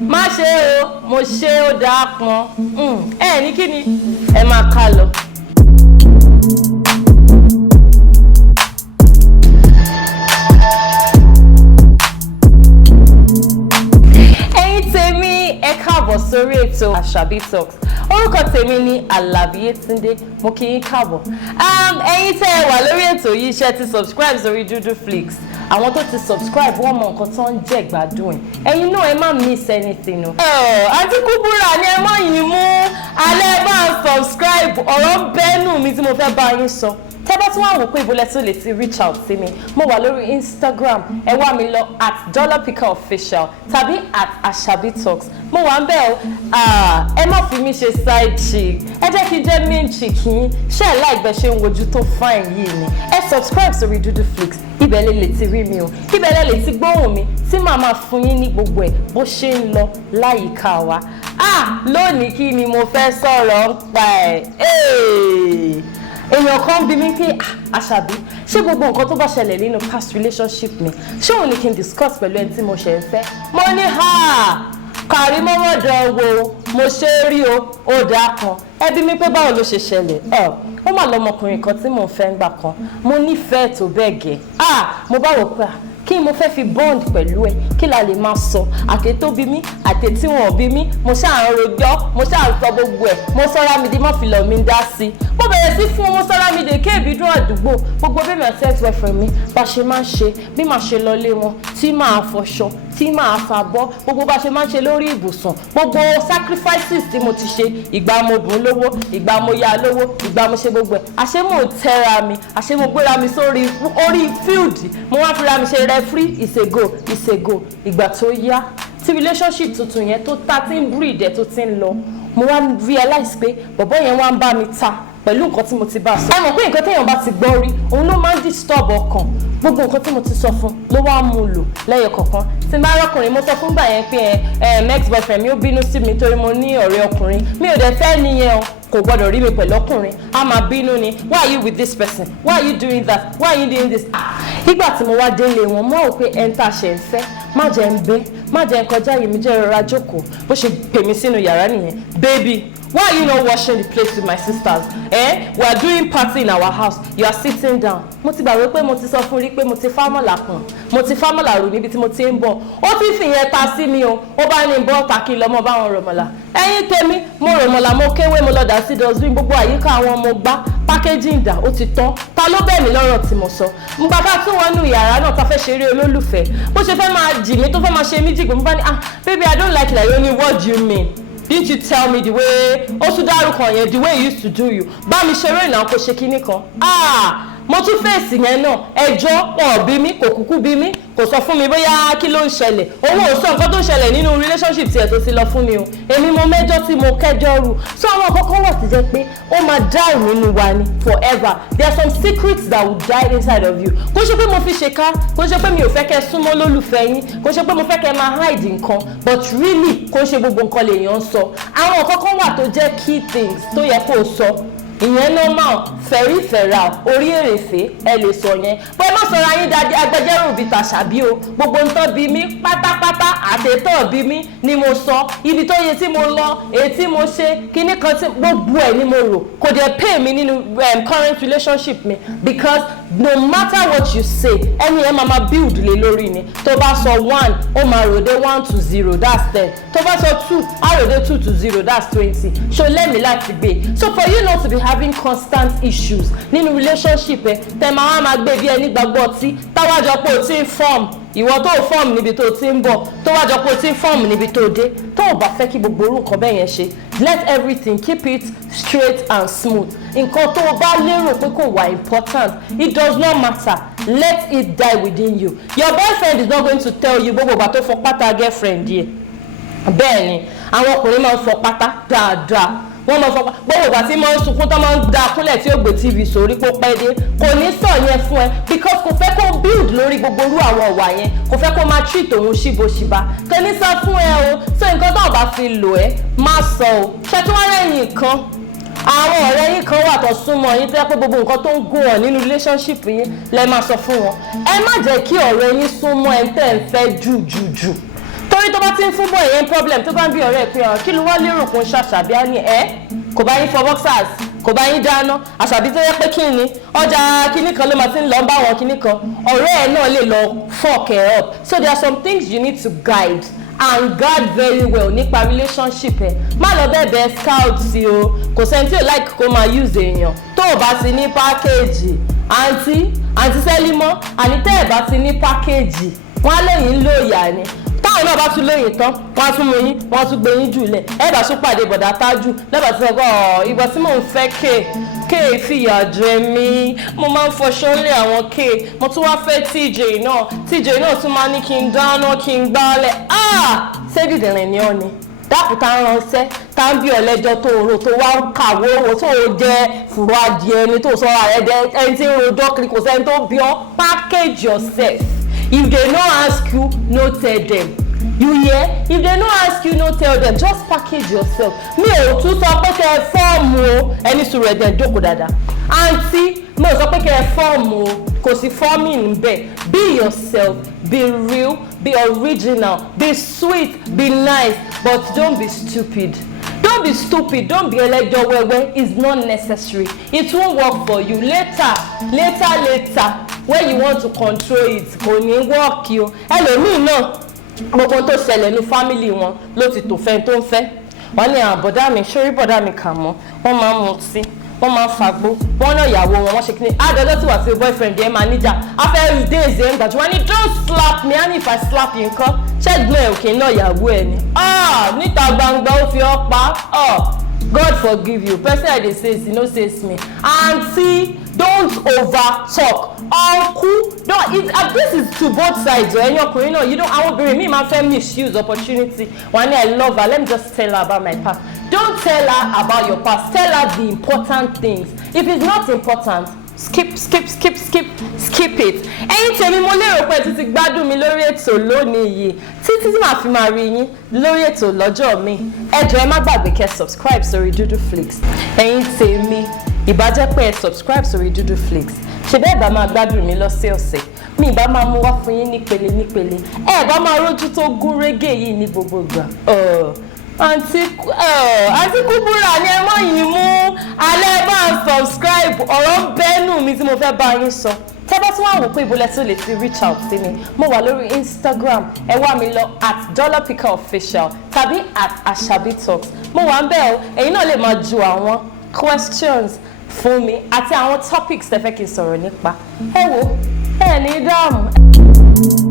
má ṣe o mo ṣe ó dáa pọn ní kí ni ẹ máa ká lọ. Ẹ káàbọ̀ sórí ètò Àṣàbí Talks. Orúkọ tèmi ni Àlàbí Yétúndé. Mo kí yín káàbọ̀. Ẹ̀yin tẹ́ ẹ wà lórí ètò yìí ṣe ti subscribe sórí Duduflix. Àwọn tó ti subscribe wọ́n mọ nǹkan tó ń jẹ gbádùn ẹ̀. Ẹ̀yin náà ẹ má miss anything o. Àti Kúbúrà ni ẹ má yín mú. Alẹ́ bá subscribe ọ̀rọ̀ bẹ́ẹ̀nù mi tí mo fẹ́ bá yín sọ. Tẹ́ bá tún wá wò pé ìbúlẹ̀ tó lè ti reach out sí mi, mo wà lórí Instagram, ẹ wá mi lọ @dollarpikaofficial tàbí @Àṣàbí Talks. Mo wà ń bẹ̀ o, ẹ má fi mí ṣe side chick, ẹ jẹ́ kí jẹ́ main chick yín, ṣé ẹ̀ láìgbẹ́ ṣe ń wojú tó fine yìí ni. Ẹ subscribe sórí Duduflix, ibẹ̀ lè ti rí mi o, ibẹ̀ lè ti gbóhùn mi, tí màá máa fún yín ní gbogbo ẹ̀ bó ṣe ń lọ láyìíká wa. Lónìí kí ni mo fẹ́ sọ̀rọ̀ ń pa ẹ̀? Èèyàn kan bí mi pé Àṣàbí ṣé gbogbo nǹkan tó bá ṣẹlẹ̀ nínú past relationship mi ṣé òun ni kí n discuss pẹ̀lú ẹni tí mo ṣe ń fẹ́. Mo ní kàrí mọ́mọ́dọ̀ wo mo ṣe rí o ó dáa kan ẹbí mi pé báwo ló ṣe ṣẹlẹ̀ ó mà lọmọkùnrin kan tí mò ń fẹ́ ń gbà kan mo nífẹ̀ẹ́ tó bẹ́ẹ̀ gẹ́ mo bá wò pé kí mo fẹ́ fi bond pẹ̀lú ẹ kí la lè máa sọ àti tó bí mi àti tí wọn ò bí mi mo ṣáà ń rojọ́ mo ṣáà ń sọ gbogbo ẹ̀ mo sọ́ra mi di mọ́fìlọ̀ mi ń dá sí i mo bẹ̀rẹ̀ sí fún mo sọ́ra mi dè kéèbí dún àdúgbò gbogbo bí mi àti ex-boyfriend mi bá ṣe máa ń ṣe bí màá ṣe lọ lé wọn tí màá fọṣọ tí màá fa bọ́ gbogbo bá ṣe máa ń ṣe lórí ibùsùn gbogbo sacrifices tí mo ti ṣe ìgbà mo bùn lówó ìgbà mo yá lówó ìgbà mo ṣe gbogbo ẹ̀ àṣé mo tẹ́ra mi àṣé mo gbéra mi sórí orí field mo wá fúnra mi ṣe referee ìṣègò ìgbà tó yá tí relationship tuntun yẹn tó ta tí ń breed ẹ̀ tó ti ń lọ mo wá realize pé bọ̀bọ́ yẹn wá ń bá mi ta pẹ̀lú nǹkan tí mo ti bá sọ. ẹ mọ̀ pé nǹkan téèyàn bá ti gbọ́ rí òun ló máa ń disturb ọkàn gbogbo nǹkan tí mo ti sọ fún ló wá mú lò lẹ́yọ kọ̀ọ̀kan tí n bá rọ́kùnrin mo sọ fún gbà yẹn pé ex-boyfriend mi ó bínú sí mi torí mo ní ọ̀rẹ́ ọkùnrin mi ò dẹ̀ fẹ́ nìyẹn o kò gbọdọ̀ rí mi pẹ̀lú ọkùnrin a máa bínú ni why are you with this person why are you doing that why are you doing this. Nígbà tí mo wá délé wọn mo rò pé ẹni tá a ṣe ń fẹ́ má jẹ́ ń bẹ́ má jẹ́ ń kọjá yìí mi jẹ́ rọra jókòó bó ṣe pè mí sínú yàrá nìyẹn baby. Why are you not washing the plates with my sisters? We are doing party in our house. You are sitting down. Mo ti gbàgbé pé mo ti sọ fún rí pé mo ti fámọ́là kan. Mo ti fámọ́là rò níbi tí mo ti ń bọ̀. Ó ti fìyẹn ta sí mi o. Ó bá ní bọ́ tàkì lọ́mọ bá wọn rọ̀mọ̀là. Ẹ̀yin tèmi, mo rọ̀mọ̀là mo kéwé mo lọ dà sí dustbin gbogbo àyíká àwọn ọmọ gbá. Packaging dà ó ti tán. Ta ló bẹ̀ mí lọ́rọ̀ tí mo sọ? Ngbà ká tún wọnú yàrá náà ta fẹ́ ṣeré olólùfẹ́. Bó ṣe fẹ́ máa jì mí tó fẹ́ máa ṣe mí jìgbìn mo bá ní baby I don't like that you only what do you mean? Didn't you tell me the way ó tún dárúkọ yẹn the way he used to do you bá mi ṣeré ìnáwó kò ṣe kinní kan mo tún fèsì yẹn náà ẹjọ́ wọn ò bí mi kò kúkú bí mi kò sọ fún mi bóyá kí ló ń ṣẹlẹ̀ òun ò sọ nǹkan tó ń ṣẹlẹ̀ nínú relationship tiẹ̀ tó ti lọ fún mi o èmi mo mẹ́jọ tí mo kẹ́jọ́ rù so àwọn kọ́kọ́ wà ti jẹ́ pé ó máa die nínú wa ni forever there are some secrets that will die inside of you kò ṣe pé mo fi ṣèkà kò ṣe pé mi ò fẹ́ kẹ́ súnmọ́ lólùfẹ́ yín kò ṣe pé mo fẹ́ kẹ́ máa hide nǹkan but really kò ṣe gbogbo nǹkan lèèyàn ń sọ àwọn kọ́kọ́ wà tó jẹ́ key things tó yẹ kó o sọ ìyẹn normal fẹ̀rí fẹ̀ra orí èrèfé ẹ lè sọ yẹn pé má sọra yín dáadé agbẹjẹ́rò bíi tàṣàbí o gbogbo nǹkan bí mi pátápátá àtẹ̀tọ̀ bí mi ni mo sọ ibi tó yẹ tí mo lọ èyí tí mo ṣe kíní kan tí gbogbo ẹ̀ ni mo rò kò dẹ̀ pay mi nínú current relationship mi because no matter what you say ẹni ẹ máa build lé lórí ni tó bá sọ 1 ó máa rò dé 1 to 0 that's 10 tó bá sọ 2 á rò dé 2 to 0 that's 20 so lẹ́mìí láti gbé so for you not to be having constant issues nínú relationship tẹ máa gbé bí ẹni gbàgbọ́ ọtí táwájọ pé o ti ń form ìwọ tó form níbi tó ti ń bọ̀ tó wájọ pé o ti ń form níbi tó dé tó o bá fẹ́ kí gbogbo orú nǹkan bẹ́ẹ̀ yẹn ṣe let everything keep it straight and smooth nǹkan tó o bá lérò pé kò wà important it does not matter let it die within you your boyfriend is not going to tell you gbogbo ìgbà tó fọ pátá girlfriend yẹ bẹ́ẹ̀ ni àwọn ọkùnrin máa ń fọ pátá dáadáa wọ́n máa fọ gbogbo ìgbà tí máa ń sunkún tó máa ń da kúnlẹ̀ tí ó gbé tv sórí kó pẹ́ dé kò ní sọ yẹn fún ẹ because kò fẹ́ kó build lórí gbogbo irú àwọn ọ̀wà yẹn kò fẹ́ kó máa treat òun ṣíbóṣíbá kò ní sọ fún ẹ o so nǹkan tó bá fi lò ẹ́ má sọ o ṣètò wọn lẹ́yìn kan àwọn ọ̀rẹ́ yín kan wà tó súnmọ́ yín tó yẹ pé gbogbo nǹkan tó ń gùn ọ̀ nínú relationship yín lẹ máa sọ fún wọn ẹ má jẹ́ kí ọ̀rẹ́ yín súnmọ́ ẹ tẹ́ ń fẹ́ jù tó sórí tó bá ti ń fún boy yẹn problem tó bá ń bí ọ̀rẹ́ pé kí ló wá lérò kó ń ṣàṣàbí á ní kò bá yín fọ boxers kò bá yín dáná àṣàbí tó yẹ pé kí ni ọjà kíní kan ló máa ti ń lọ bá wọn kíní kan ọ̀rẹ́ ẹ̀ náà lè lọ fuck her up. So there are some things you need to guide and guard very well nípa relationship ẹ má lọ bẹ́ẹ̀ scout sí o kò sẹ́ni tí ò like kó máa use èèyàn tó o bá ti ní pákéèjì àǹtí sẹ́límọ́ àní tẹ́ ẹ̀ bá ti ní pákéèjì wọ́n á lóyìn lóòyà ni táwọn náà bá tún lóyìn tán wọ́n á tún mú yín wọ́n á tún gbé yín jùlẹ̀ ẹ bá tún pàdé bọ̀dá tájù lẹ́bàá tí wọ́n gbọ́ ìgbà tí mò ń fẹ́ kéè fìyà jẹ mí mo máa ń fọṣọ lé àwọn mo tún wá fẹ́ TJ náà tún máa ní kí n dáná kí n gbálẹ̀ ṣé dìdìrín ni ọ́ ni dákùtà ń ránṣẹ́ tá ń bí ọ̀lẹ́jọ́ tó rò tó wá ń kàwé owó tó jẹ́ fùrọ̀ adìẹ ni tó sọ́ra rẹ̀ jẹ́ ẹni tí ń rojọ́ kiri kò sẹ́ni tó bí ọ́ package yourself. If they no ask you, no tell them. You hear? If they no ask you, no tell them. Just package yourself. Mi ò tún sọ pé kẹ́ ẹ fọ́ọ̀mù o ẹni sùúrù ẹ̀dẹ̀ jókòó dáadáa. Àǹtí mi ò sọ pé kẹ́ ẹ fọ́ọ̀mù o kò sí fọ́ọ̀mù níbẹ̀. Be yourself, be real, be original, be sweet, be nice, but don't be stupid. Don't be stupid, don't be ẹlẹ́jọ́ wẹ́wẹ́. It's not necessary. It won't work for you. Later. When you want to control it kò ní work o ẹlòmíì náà gbogbo tó ṣẹlẹ̀ ní family wọn ló ti tò fẹ́ tó ń fẹ́ wọ́n ní àbọ̀dá mi sórí bọ̀dá mi kà mọ́ wọ́n máa ń mutí wọ́n máa ń fagbó wọ́n náà ìyàwó wọn wọ́n ṣe kí ni àdọ́dọ́ tí wà sí boyfriend yẹn máa níjà after days yẹn gbàjú wọ́n ní don't slap me and if I slap you nǹkan ṣẹ́gbọ́n ẹ̀ òkè náà ìyàwó ẹ̀ ni níta gbangba ó fi ọ́ pa God forgive you person I dey say he no says me aunty don't over talk uncle this is to both sides ẹ̀yin ọkùnrin náà àwọn obìnrin mi máa fẹ́ misuse opportunity wọ́n ní I love her let me just tell her about my past. Don't tell her about your past, tell her the important things. If it's not important, skip it. Ẹ̀yin tèmi mo lérò pé ti gbádùn mi lórí ètò lónìí yìí títí tí màá fi máa rí yín lórí ètò lọ́jọ́ mi ẹ jọ̀ọ́ ẹ má gbàgbé kẹ́ subscribe sórí Duduflix. Ẹ̀yin tèmi ìbàjẹ́ pé ẹ subscribe sórí Duduflix ṣe bẹ́ẹ̀ bá máa gbádùn mi lọ́sẹ̀ọ̀sẹ̀ mi ìbá máa mú wá fún yín nípele ẹ bá máa rójú tó gún régé yìí ní gbogbo ìgbà àǹtí Kúbúrà ni ẹ mọ̀ yìí mú alẹ́ bá subscribe ọ̀rọ̀ ń bẹ́nu mi tí mo fẹ́ bá yín sọ tẹ́ bá tún wá wò pé ìbúlẹ̀ tó lè ti reach out sí mi mo wà lórí Instagram ẹ wá mi lọ @dollarpickerofficial tàbí @ashabitalks mo wà ń bẹ̀ o ẹ̀yin náà lè máa ju àwọn questions fún mi àti àwọn topics tẹ́ fẹ́ kí n sọ̀rọ̀ nípa ẹ wo ẹ ní dáàmú.